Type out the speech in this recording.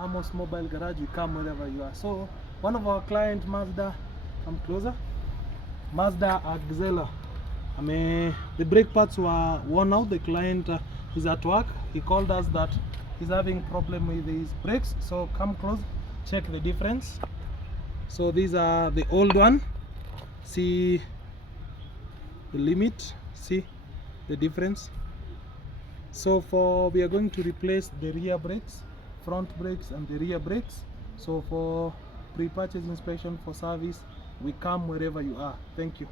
Amos Mobile Garage, we come wherever you are. So one of our client Mazda, come closer, Mazda Axela. The brake pads were worn out. The client is at work. He called us that he's having problem with his brakes. So come close, check the difference. So these are the old one. See the limit, see the difference. So we are going to replace the rear brakes, front brakes and the rear brakes. So for pre-purchase inspection, for service, we come wherever you are. Thank you.